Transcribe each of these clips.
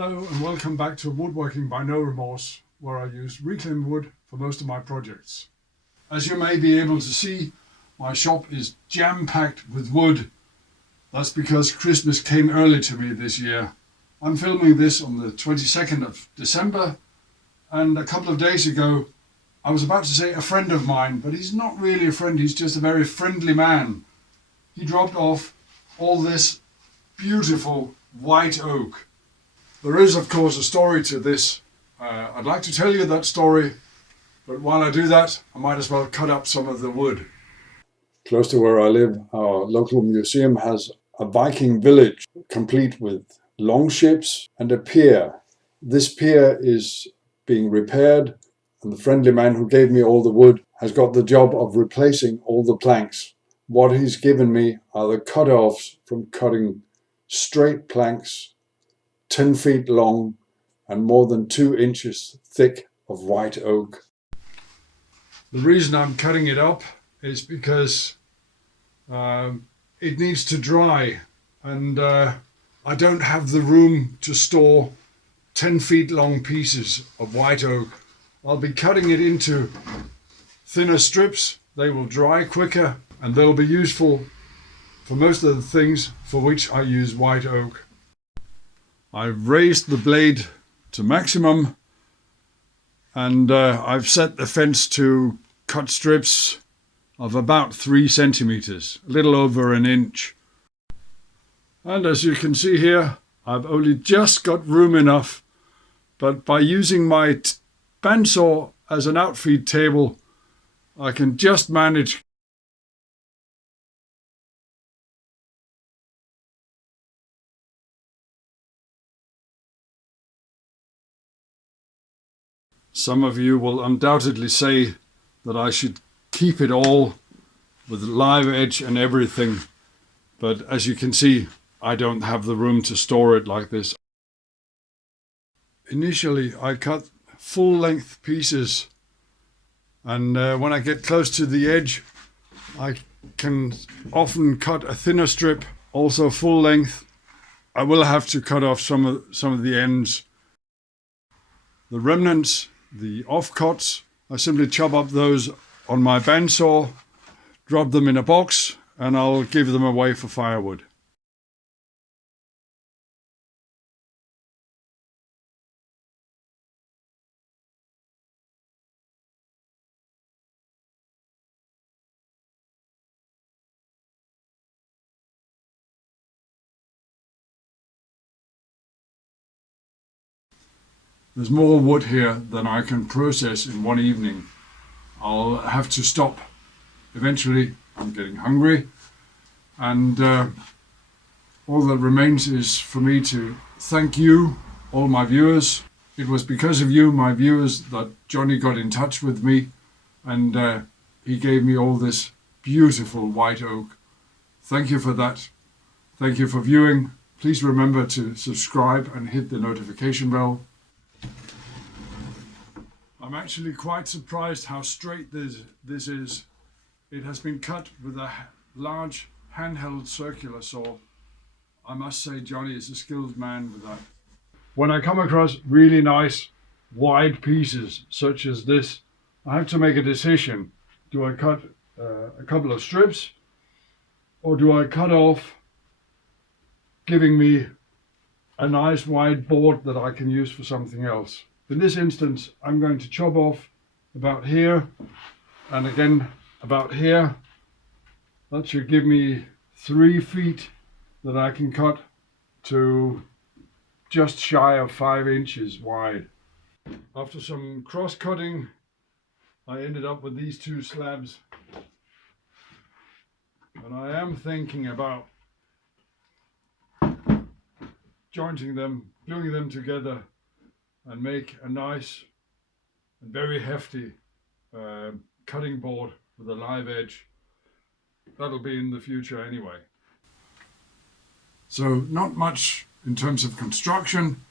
Hello and welcome back to Woodworking by No Remorse, where I use reclaimed wood for most of my projects. As you may be able to see, my shop is jam-packed with wood. That's because Christmas came early to me this year. I'm filming this on the 22nd of December, and a couple of days ago I was about to say a friend of mine, but he's not really a friend, he's just a very friendly man. He dropped off all this beautiful white oak. There is, of course, a story to this. I'd like to tell you that story, but while I do that, I might as well cut up some of the wood. Close to where I live, our local museum has a Viking village, complete with longships and a pier. This pier is being repaired, and the friendly man who gave me all the wood has got the job of replacing all the planks. What he's given me are the cut-offs from cutting straight planks 10 feet long and more than 2 inches thick of white oak. The reason I'm cutting it up is because it needs to dry, and I don't have the room to store 10 feet long pieces of white oak. I'll be cutting it into thinner strips. They will dry quicker and they'll be useful for most of the things for which I use white oak. I've raised the blade to maximum, and I've set the fence to cut strips of about 3 centimeters, a little over an inch. And as you can see here, I've only just got room enough, but by using my bandsaw as an outfeed table, I can just manage. Some of you will undoubtedly say that I should keep it all with live edge and everything, but as you can see, I don't have the room to store it like this. Initially, I cut full-length pieces, and when I get close to the edge, I can often cut a thinner strip, also full length. I will have to cut off some of the ends. The remnants, the offcuts, I simply chop up those on my bandsaw, drop them in a box, and I'll give them away for firewood. There's more wood here than I can process in one evening. I'll have to stop. Eventually, I'm getting hungry, and all that remains is for me to thank you, all my viewers. It was because of you, my viewers, that Johnny got in touch with me, and he gave me all this beautiful white oak. Thank you for that. Thank you for viewing. Please remember to subscribe and hit the notification bell. I'm actually quite surprised how straight this is. It has been cut with a large handheld circular saw. I must say Johnny is a skilled man with that. When I come across really nice wide pieces such as this, I have to make a decision. Do I cut a couple of strips, or do I cut off, giving me a nice wide board that I can use for something else? In this instance, I'm going to chop off about here and again about here. That should give me 3 feet that I can cut to just shy of 5 inches wide. After some cross-cutting, I ended up with these 2 slabs. And I am thinking about jointing them, gluing them together, and make a nice and very hefty cutting board with a live edge. That'll be in the future anyway. So not much in terms of construction.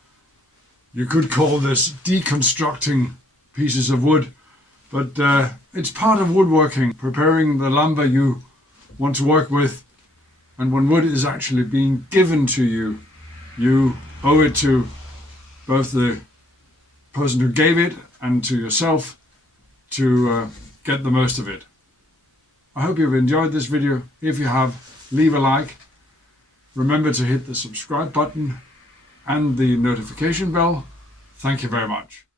You could call this deconstructing pieces of wood, but it's part of woodworking, preparing the lumber you want to work with. And when wood is actually being given to you, you owe it to both the person who gave it and to yourself to get the most of it. I hope you've enjoyed this video. If you have, leave a like. Remember to hit the subscribe button and the notification bell. Thank you very much.